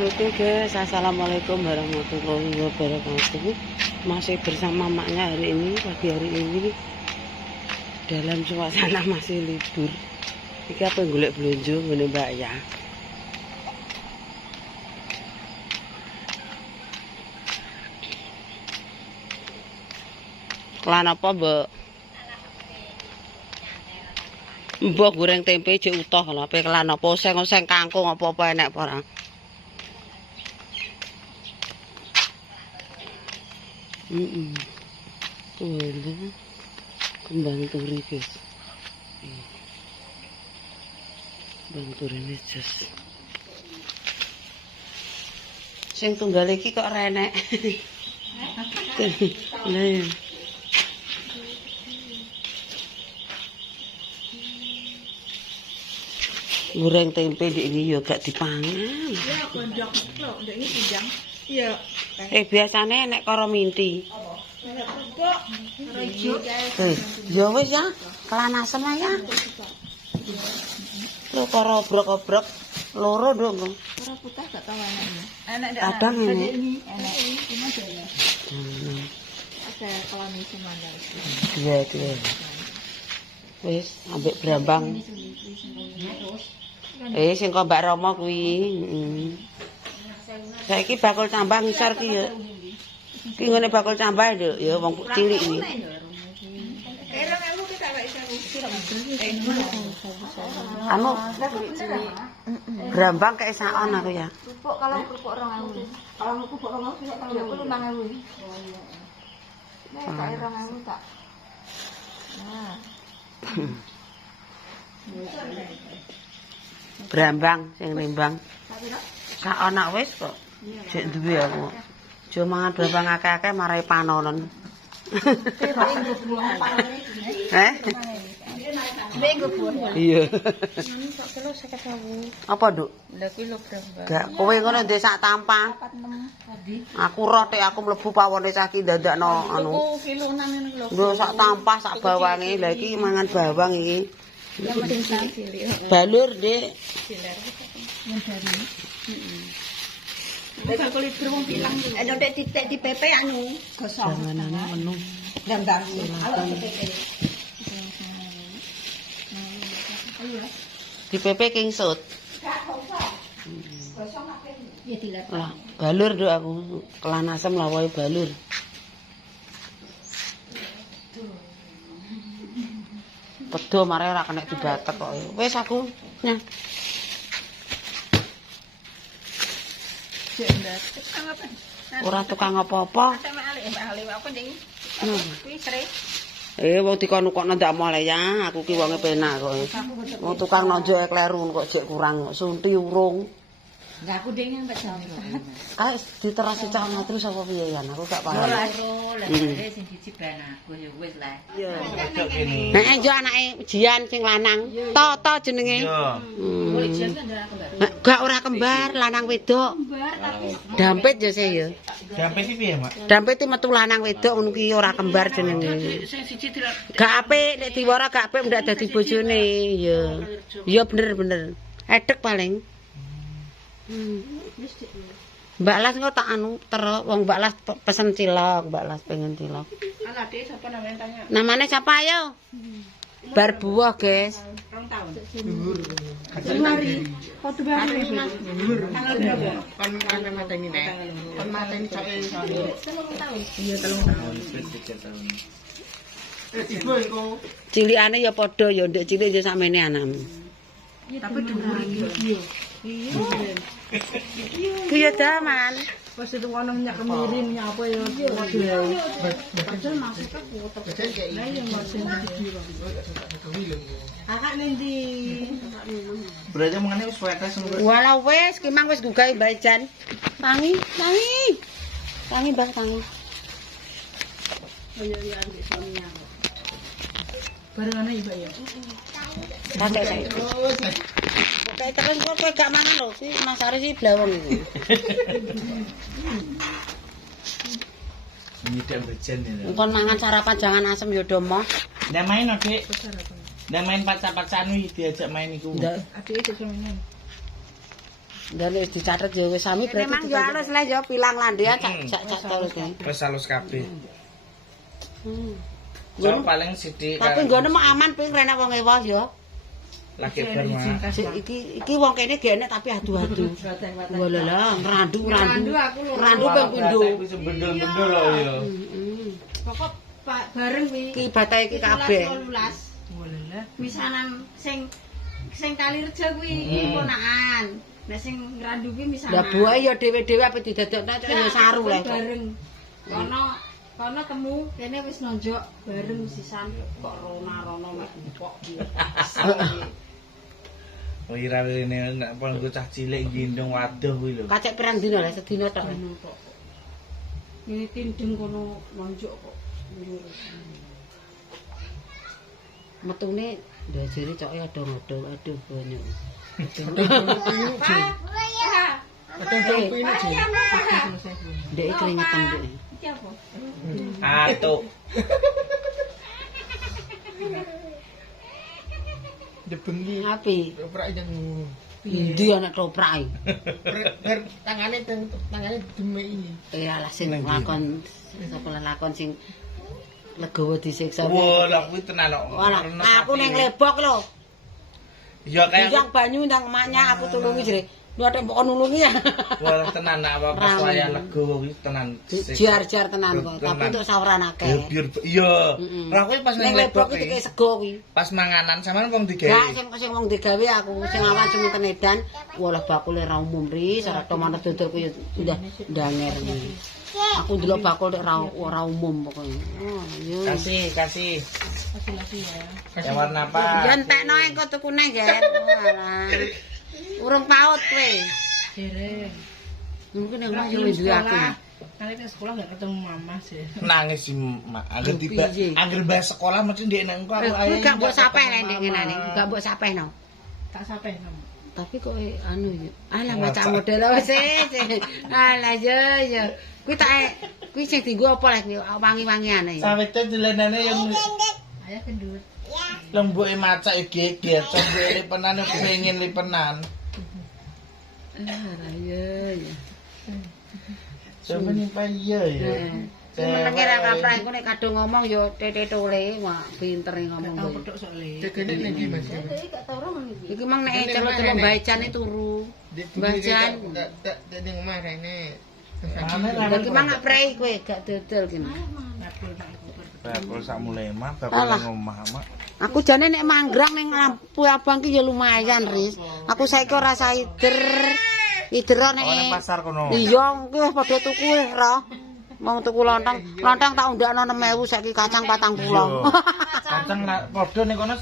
Oke guys, assalamualaikum warahmatullahi wabarakatuh. Masih bersama maknya hari ini, pagi hari ini dalam suasana masih libur. Iki apa golek blonjo ngene Mbak ya. Kelan apa Mbak? Mbok goreng tempe jek utuh lho, ape kelan apa oseng-oseng kangkung apa-apa enek apa ora? Tuh, kembang turi guys. Kembang turi nejes. Sing tunggal iki kok renek. Lah ya. Goreng tempe di ini ya gak dipangan. Ya kondok lho, ndek iki pinjang. Iya. Biasane nek karo minti. Nek kok karo ijo. Ya wis ya, kelan asem ya. Lho karo obrok-obrok loro nduk. Ora putih gak tau anaknya. Enak ndak? Kadang ini. Enak. Cuma ada. Ada kelami semandang. Iya. Wis ambek brambang. Sing kok Mbak Rama kuwi. Saiki bakul tambah ngisor ki ya. Ki ngene bakul tambah lho, ya wong cilik iki. Anu brambang kayak saon aku ya. Kerupuk kalau kerupuk 2.000. Kalau kerupuk 2.000 ya 5.000. Nek kae 2.000 tak. Nah. Brambang sing rimbang. Sak ana wis kok. Sik duwe aku. Aja mangan brambang akeh-akeh marai panonen. Iya. Apa, Nduk? Lha kuwi lho brambang. Gak kowe ngono ndek sak tampang. 46. Aku roh tek aku mlebu pawone cah ki ndadakno anu. Kilo 6 ngene lho. Lho sak tampah sak bawange. Lah iki mangan bawang iki. Yang penting cilik. Balur, Dik. Cilik. Mendari. Nek kulit wong pilang. Nek titik di PP anu gosong. Janganane menu. Gambang. Kalau di PP. Di PP kingsut. Gosong apa? Ya dilepon. Lah, balur Nduk aku. Kelan asem lawahe balur. Pedo mare ora kena dibatek kok. Wis aku. Nah. Ora tukang apa-apa. Wong dikon-kon ndak mole ya, aku ki wonge penak kok. Wong tukang nonjoke kleru kok jek kurang sunti urung. Enggak aku dene mbak Jawa. Kae diterasi cah terus apa piye ya? Aku gak paham. Ora sing diciban aku ya wis lah. Iya. Heeh, yo anake Jian sing lanang. To jenenge. Iya. Jian kan ndara kembar. Gak ora kembar, lanang wedok. Kembar tapi Dampit ya sih ya. Sampai sih piye, Mak? Dampit metu lanang wedok ngono ki ora kembar jenenge. Gak apik nek diwara gak apik ndak dadi bojone. Ya. Ya bener. Edek paling. Mbak Las kok tak anu wong Mbak Las pesen cilok, Mbak Las pengen cilok. anak Dik siapa namanya tanya? Namanya siapa ayo? Barbuah, guys. 2 tahun. Januari. Foto baru. Tanggal berapa? Kon mateni nek. Kon mateni coke. 3 tahun. Iya 3 tahun. 3 tahun. Ibu engko. Cilikane ya padha ya ndek cilik ya samene anakmu. Tapi dhuwur iki. Iya. Ku ya daman. Pas itu ono minyak kemirin apa ya. Padahal maksudnya kuotok. Lah yang maksud Kakak nanti. Berarti mengene wis wetes ngono. Walah wis ki mang wis gugahe Mbak Jan. Tangi. Bang tangi. Oh iya ambek suaminya kok. Barengane Ibu ya. Pakai saya. Kayak tekan kok kowe gak mangan lho, si Mas Ari si blawong iki. Nyidam bejen ya. Engkon mangan sarapan jangan asem ya do moh. Ndak main Dik. Ndak main pacar-pacaran iki diajak main iku. Ndak. Adik itu suaminya. Dan wis dicatet ya wis sami berarti. Memang ya halus lah ya pilang landean cak terus. Wis halus kabeh. Hmm. So paling sithik. Tapi nggone mau aman ping rene wong ewas ya. Lagi berma. Iki wong kene gene tapi adu-adu. Walah, ngrandu ping pindho. Wis bendel-bendel lho ya. Pokok bareng kuwi. Iki batahe iki kabeh. 18. Walah. Misanan sing kali reja kuwi ponakan. Nek sing ngrandu kuwi misanan. Lah buahe ya dhewe-dhewe apa didadekno ya saru lah. Bareng. Kono temu kene wis nonjok bareng sisan kok rona-rono mek empok iki. Oh ira rene nek pon cah cilik gendong waduh kuwi lho. Kacek pirang dina lah sedina tok. Ini tindeng kono nonjok kok. Metune ndajere coke adong-adong aduh banyak. Ndek keringetan ndek. Iki apa? Atuk. Debengi Api. oprak yang Endi anak toprak iki. tangane demek ini. Lah sing lakon sapa lakon sing legawa disiksa. Wah, lha kuwi tenan kok. Walah, aku ning lebok lho. Ya kayak Yang banyu ndang emaknya aku tulungi jere. Lu ada mbok nulungi ya. wah tenan nak apa wayah legawa kuwi tenan. Jar-jar tenan kok, tapi untuk saweran akeh. Ya biar iya. Lah kuwi pas ning lebok iki dikek sego kuwi. pas manganan sampean wong digawe. Gak sing wong digawe aku sing awak cuma tenedan, walah bakule ra umum ri, sarata manut dodol kuwi udah ndanger. Aku ndelok bakul nek ora umum pokoke. Oh, yo. Kasih. Kasih ya. Yang warna apa? Ya entekno engko tuku neh, Gen. Walah. Urung paut kowe. Dereng. Mungkin yang mah yo duwe aku. Kali ke sekolah gak ketemu mama sih. Nangis sih mak. Angger tiba, angger bahas sekolah mesti ndek nang aku Kuwi gak mbok sapeh nek ndek ngene. Gak mbok sapehno. Tak sapeh nom. Tapi kok anu ya. Alah macam model wis. Alah yo. Kuwi sing dienggo apa lek wangi-wangiane ya. Sawete dilenane yang Ayah kendut. lembuke macak geger, sampe lipenan pengen lipenan. Alah yo. Sampe nimpa iya ya. Menenge ra kaprah engko nek kadung ngomong yo tetetole, wah pintere ngomong Tahu kowe. pedok sok le. Tegene ning ndi Mas? Gak tau orang iki. Iki mang nek celuk-celuk mbajane turu. Mbajan. Tak ning omah rene. Lha iki mang prei kowe gak dodol kene. Bakul sak mulai mah, bakul ngomah mak. Aku jane nek manggrang ning lampu abang ki ya lumayan, Riz. Aku saiki ora saider. Idero nek Ning pasar kono. iya ki wis padha tuku ora. Wong tuku lontong tak undakno 6.000 saiki kacang 40. Kacang padha ning kono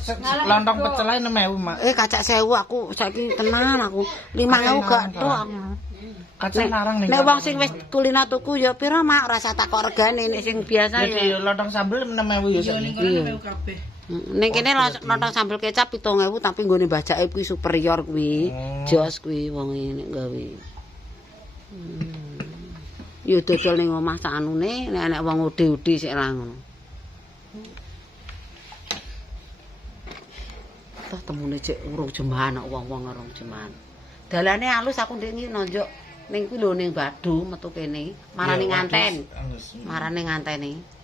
lontong pecel ae 6.000 mak. Kacak 1.000 aku saiki tenan aku 5.000 gak tok. Kacang larang ning. Nek wong sing wis kulino tuku ya pira mak rasa takok regane nek sing biasa Jadi ya. lontong sambel 6.000 ya saiki. Iya. Kabeh. Ning kene lontong sambel kecap 7.000 tapi nggone bajake kuwi superior kuwi. Jos kuwi wong nek gawe. Yo dodol ning omah sak anune nek wong udi-udi sik ra ngono. Toh temune cek urung jemahan wong-wong urung jemahan. Dalane alus aku ndek iki nonjok ning kuwi lho ning Badu metu kene marani nganten. Marane nganteni.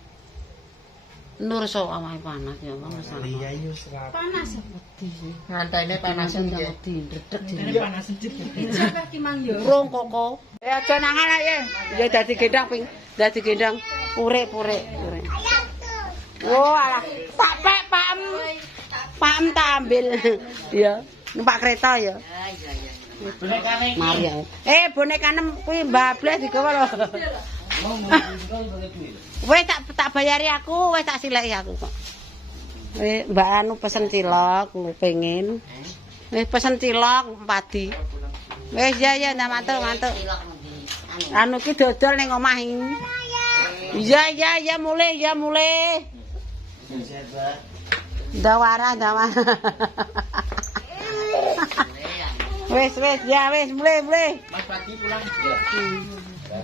Nur sok awake panas ya wong Iya yo serap. Panas. Ngantene panasan ya. ndredeg Ini panas sedikit. Siapa ki mang yo? urung koko. Aja nangan ae. Ya dadi gendang ping dadi gendang purek-purek. Oh alah tak pek Pak tak ambil. Ya, numpak kereta ya. Bonekane iki. Mari ae. Bonekane kuwi mbables digawa lho. Wes tak bayari aku, wes tak sileki aku kok. Mbak anu pesen cilok, lu pengen. Wis pesen cilok padi. Wis ya ndak mantuk. Anu ki dodol ning omah iki. Iya mulai. Dawara. Wis mulai. Mas Pati pulang.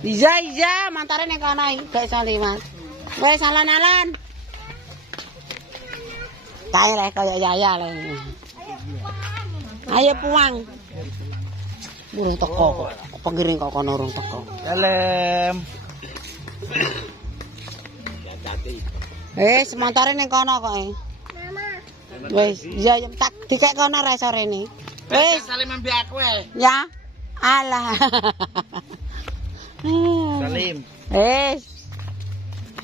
Iya, mantare ning kono iki, gak iso liwat. Wis alan-alan. Kae lek kaya yaya le. Ayo puang. Urung teko kok. Pengiring kok kono urung teko. Dalam. Montore ning kono kok. Wis, ya tak dikek kono ra sore ini. Wis, Salim ambil aku ya. Alah. Salim. Wis.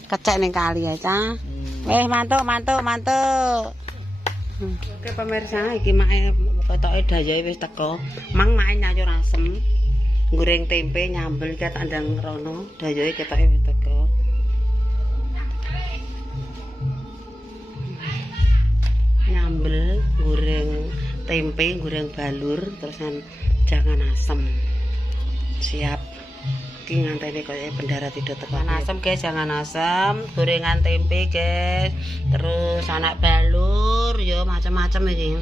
Kecek ning kali ya, Cah. Wis, mantuk. Oke pemirsa, iki mae ketoke dayahe wis teko. Mang mae nyayur asem. Goreng tempe nyambel iki tak ndang rono. Dayahe ketoke wis teko. Nyambel, goreng tempe, goreng balur, terusan jangan asem. Siap. Iki nganteni kaya bendara tidak tekan asem guys, jangan asem, gorengan tempe guys, terus anak balur, yo macam-macam ini.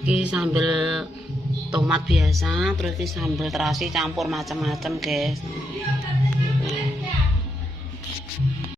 Iki sambal tomat biasa, terus iki sambal terasi campur macam-macam guys.